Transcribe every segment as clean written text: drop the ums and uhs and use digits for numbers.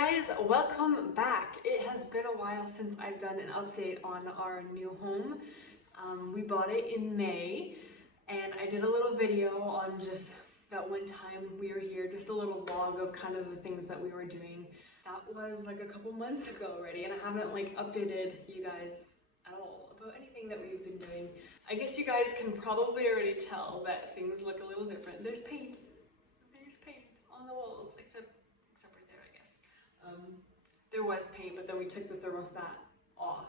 guys, welcome back. It has been a while since I've done an update on our new home. We bought it in May and I did a little video on just that one time we were here, just a little vlog of kind of the things that we were doing. That was like a couple months ago already and I haven't like updated you guys at all about anything that we've been doing. I guess you guys can probably already tell that things look a little different. There's paint on the walls, except right there, I guess. There was paint, but then we took the thermostat off,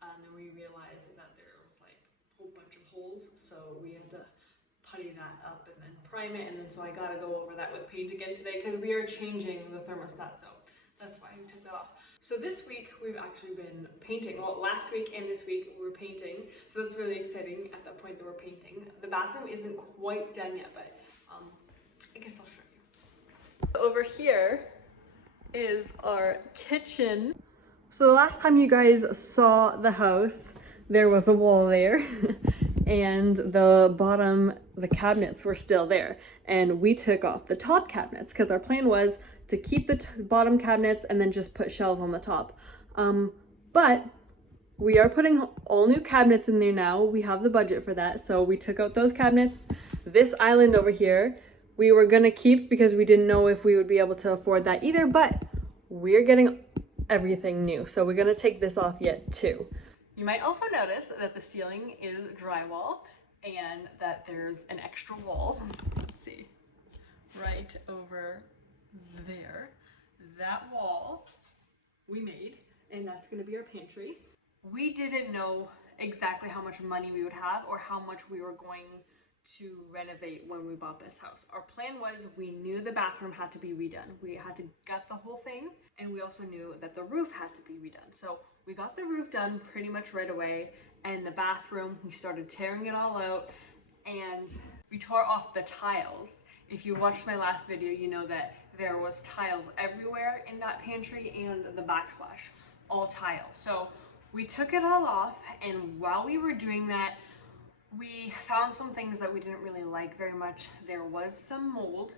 and then we realized that there was like a whole bunch of holes, so we had to putty that up and then prime it, and then so I gotta go over that with paint again today because we are changing the thermostat, so that's why we took that off. So this week we've actually been painting. Well, last week and this week we were painting, so that's really exciting at that point that we're painting. The bathroom isn't quite done yet, but I guess I'll show you. Over here is our kitchen. So the last time you guys saw the house, there was a wall there and the cabinets were still there. And we took off the top cabinets because our plan was to keep the bottom cabinets and then just put shelves on the top. But we are putting all new cabinets in there now. We have the budget for that. So we took out those cabinets. This island over here, we were gonna keep because we didn't know if we would be able to afford that either, but we're getting everything new. So we're gonna take this off yet too. You might also notice that the ceiling is drywall and that there's an extra wall. Let's see, right over there. That wall we made, and that's gonna be our pantry. We didn't know exactly how much money we would have or how much we were going to renovate when we bought this house. Our plan was we knew the bathroom had to be redone. We had to gut the whole thing, and we also knew that the roof had to be redone. So we got the roof done pretty much right away, and the bathroom, we started tearing it all out, and we tore off the tiles. If you watched my last video, you know that there was tiles everywhere in that pantry and the backsplash, all tile. So we took it all off, and while we were doing that, we found some things that we didn't really like very much. There was some mold,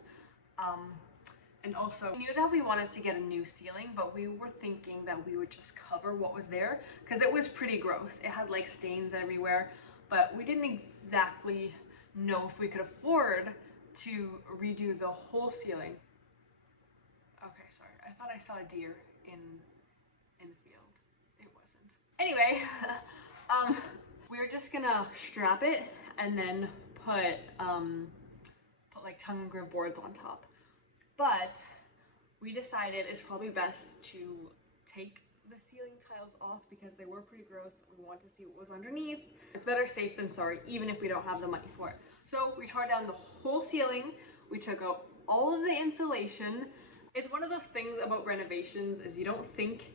and also we knew that we wanted to get a new ceiling, but we were thinking that we would just cover what was there because it was pretty gross. It had like stains everywhere, but we didn't exactly know if we could afford to redo the whole ceiling. Okay, sorry, I thought I saw a deer in the field. It wasn't. Anyway, we're just gonna strap it and then put like tongue and groove boards on top. But we decided it's probably best to take the ceiling tiles off because they were pretty gross. We want to see what was underneath. It's better safe than sorry, even if we don't have the money for it. So we tore down the whole ceiling. We took out all of the insulation. It's one of those things about renovations is you don't think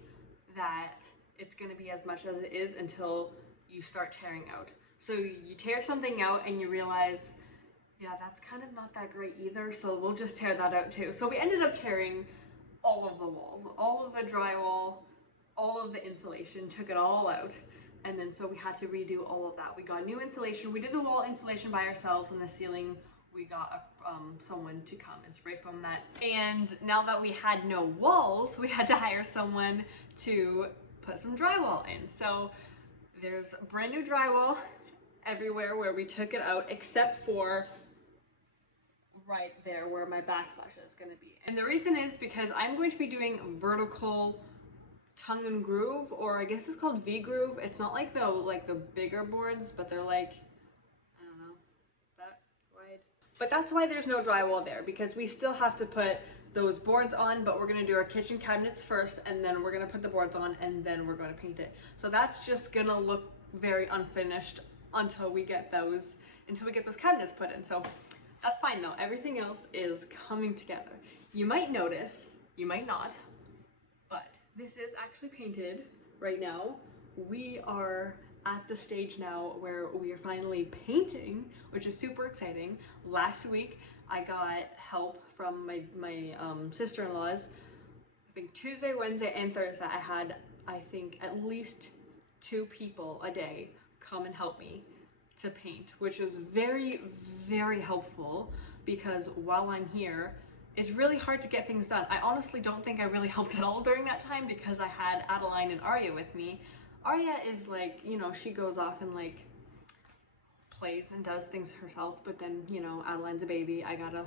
that it's gonna be as much as it is until you start tearing out. So you tear something out and you realize, yeah, that's kind of not that great either, so we'll just tear that out too. So we ended up tearing all of the walls, all of the drywall, all of the insulation, took it all out, and then so we had to redo all of that. We got new insulation. We did the wall insulation by ourselves, and the ceiling we got someone to come and spray foam that. And now that we had no walls, we had to hire someone to put some drywall in. So there's brand new drywall everywhere where we took it out, except for right there where my backsplash is going to be. And the reason is because I'm going to be doing vertical tongue and groove, or I guess it's called V-groove. It's not like the bigger boards, but they're like, I don't know, that wide. But that's why there's no drywall there, because we still have to put those boards on, but we're going to do our kitchen cabinets first, and then we're going to put the boards on, and then we're going to paint it. So that's just going to look very unfinished until we get those cabinets put in. So that's fine though. Everything else is coming together. You might notice, you might not, but this is actually painted right now. We are at the stage now where we are finally painting, which is super exciting. Last week I got help from my sister-in-laws. I think Tuesday, Wednesday, and Thursday I had, I think, at least 2 people a day come and help me to paint, which was very, very helpful because while I'm here, it's really hard to get things done. I honestly don't think I really helped at all during that time because I had Adeline and Arya with me. Arya is like, you know, she goes off and like plays and does things herself, but then, you know, Adeline's a baby. I gotta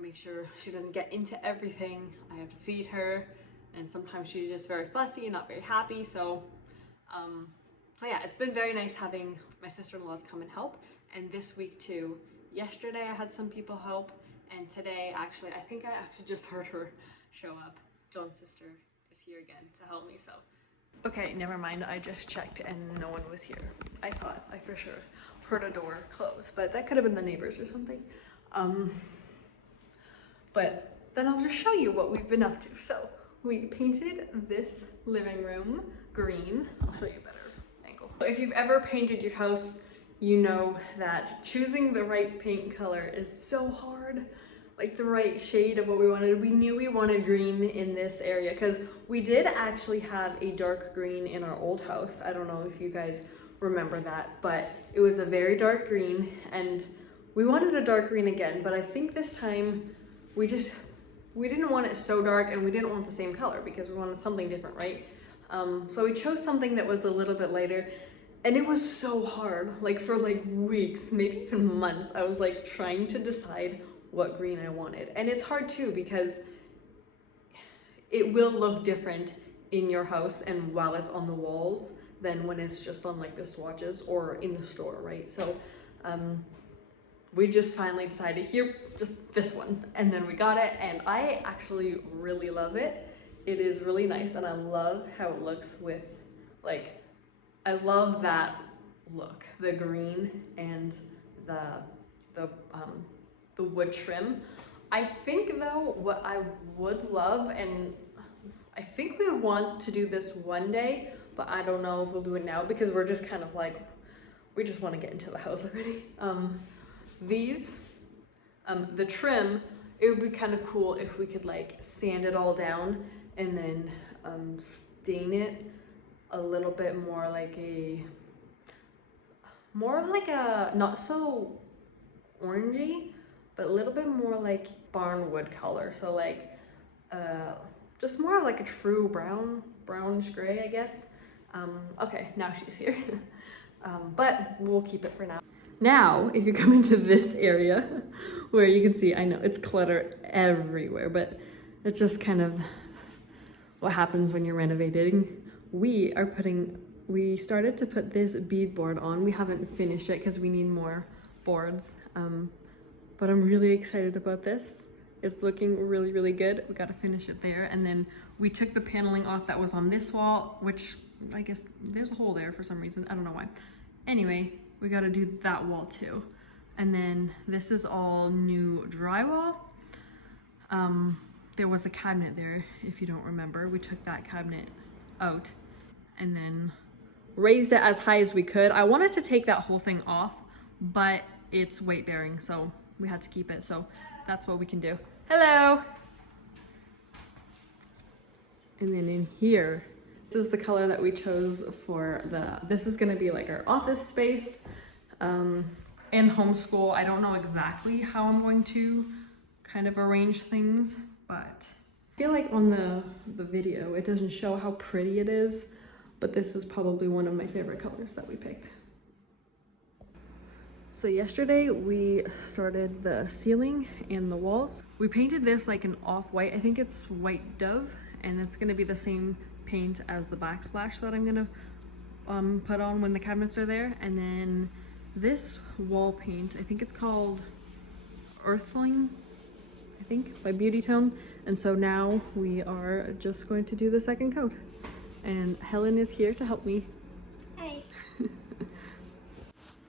make sure she doesn't get into everything. I have to feed her, and sometimes she's just very fussy and not very happy. So yeah, it's been very nice having my sister-in-laws come and help. And this week too, yesterday I had some people help, and today actually, I think I actually just heard her show up. John's sister is here again to help me, so. Okay, never mind, I just checked and no one was here. I thought I for sure heard a door close, but that could have been the neighbors or something. But then I'll just show you what we've been up to. So we painted this living room green. I'll show you a better angle. If you've ever painted your house, you know that choosing the right paint color is so hard. Like the right shade of what we wanted. We knew we wanted green in this area because we did actually have a dark green in our old house. I don't know if you guys remember that, but it was a very dark green and we wanted a dark green again, but I think this time we didn't want it so dark and we didn't want the same color because we wanted something different, right? So we chose something that was a little bit lighter, and it was so hard. Like for like weeks, maybe even months, I was like trying to decide what green I wanted. And it's hard too because it will look different in your house and while it's on the walls than when it's just on like the swatches or in the store, right? So we just finally decided here, just this one, and then we got it, and I actually really love it. It is really nice, and I love how it looks with, like, I love that look, the green and the wood trim. I think though, what I would love, and I think we want to do this one day, but I don't know if we'll do it now because we're just kind of like, we just want to get into the house already. The trim, it would be kind of cool if we could like sand it all down and then stain it a little bit more like a, not so orangey, but a little bit more like barnwood color. So like, just more of like a true brownish gray, I guess. Okay, now she's here. But we'll keep it for now. Now, if you come into this area where you can see, I know it's clutter everywhere, but it's just kind of what happens when you're renovating. We started to put this beadboard on. We haven't finished it because we need more boards. But I'm really excited about this. It's looking really, really good. We got to finish it there. And then we took the paneling off that was on this wall, which I guess there's a hole there for some reason. I don't know why. Anyway, we got to do that wall too. And then this is all new drywall. There was a cabinet there, if you don't remember. We took that cabinet out and then raised it as high as we could. I wanted to take that whole thing off, but it's weight bearing, so we had to keep it. So that's what we can do. Hello. And then in here, this is the color that we chose for this is gonna be like our office space. In homeschool, I don't know exactly how I'm going to kind of arrange things, but I feel like on the video, it doesn't show how pretty it is, but this is probably one of my favorite colors that we picked. So yesterday we started the ceiling and the walls. We painted this like an off-white, I think it's white dove, and it's gonna be the same paint as the backsplash that I'm gonna put on when the cabinets are there. And then this wall paint, I think it's called Earthling, I think, by Beauty Tone. And so now we are just going to do the second coat. And Helen is here to help me. Hi.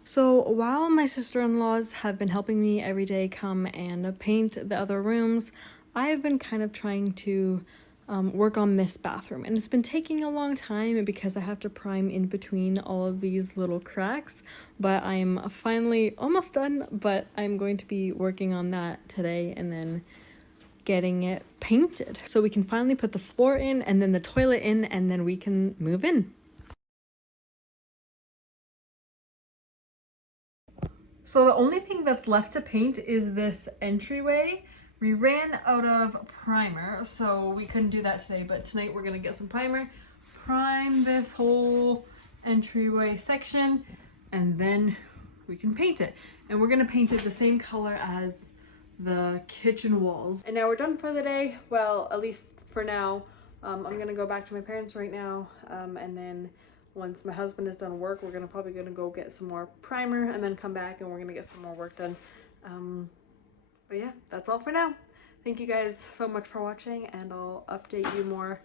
So while my sister-in-laws have been helping me every day come and paint the other rooms, I have been kind of trying to work on this bathroom, and it's been taking a long time because I have to prime in between all of these little cracks, but I'm finally almost done. But I'm going to be working on that today and then getting it painted so we can finally put the floor in and then the toilet in, and then we can move in. So the only thing that's left to paint is this entryway We ran out of primer, so we couldn't do that today, but tonight we're gonna get some primer, prime this whole entryway section, and then we can paint it. And we're gonna paint it the same color as the kitchen walls. And now we're done for the day. Well, at least for now. I'm gonna go back to my parents right now, and then once my husband is done work, we're probably gonna go get some more primer and then come back and we're gonna get some more work done. But yeah, that's all for now. Thank you guys so much for watching, and I'll update you more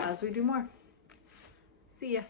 as we do more. See ya.